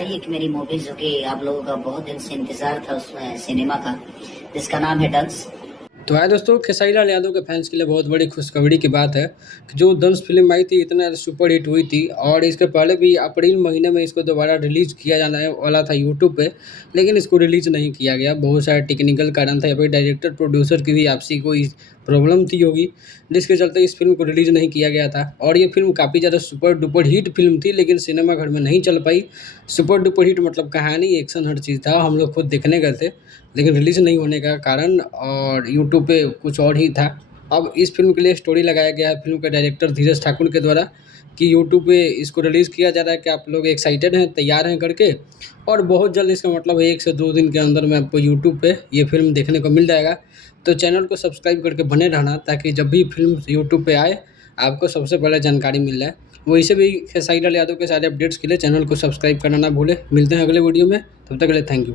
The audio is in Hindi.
एक मेरी मूवी जो कि आप लोगों का बहुत दिन से इंतजार था उसमें सिनेमा का, जिसका नाम है डंस। तो है दोस्तों, खेसारी लाल यादव के फैंस के लिए बहुत बड़ी खुशखबरी की बात है कि जो दंस फिल्म आई थी इतना सुपर हिट हुई थी और इसके पहले भी अप्रैल महीने में इसको दोबारा रिलीज किया जाने वाला था यूट्यूब पे। लेकिन इसको रिलीज नहीं किया गया, बहुत सारे टेक्निकल कारण था या फिर डायरेक्टर प्रोड्यूसर की भी आपसी कोई प्रॉब्लम थी होगी, जिसके चलते इस फिल्म को रिलीज नहीं किया गया था। और ये फिल्म काफ़ी ज़्यादा सुपर डुपर हिट फिल्म थी, लेकिन सिनेमाघर में नहीं चल पाई। सुपर डुपर हिट मतलब कहानी, एक्शन, हर चीज़ था, हम लोग खुद देखने गए थे, लेकिन रिलीज़ नहीं होने का कारण और यूट्यूब पे कुछ और ही था। अब इस फ़िल्म के लिए स्टोरी लगाया गया है फ़िल्म के डायरेक्टर धीरज ठाकुर के द्वारा कि यूट्यूब पे इसको रिलीज़ किया जा रहा है, कि आप लोग एक्साइटेड हैं, तैयार हैं करके। और बहुत जल्द, इसका मतलब है 1 से 2 दिन के अंदर में आपको यूट्यूब पे ये फ़िल्म देखने को मिल जाएगा। तो चैनल को सब्सक्राइब करके बने रहना, ताकि जब भी फ़िल्म यूट्यूब पे आए आपको सबसे पहले जानकारी मिल जाए। वैसे भी खेसारी लाल यादव के सारे अपडेट्स के लिए चैनल को सब्सक्राइब करना ना भूलें। मिलते हैं अगले वीडियो में, तब तक के लिए थैंक यू।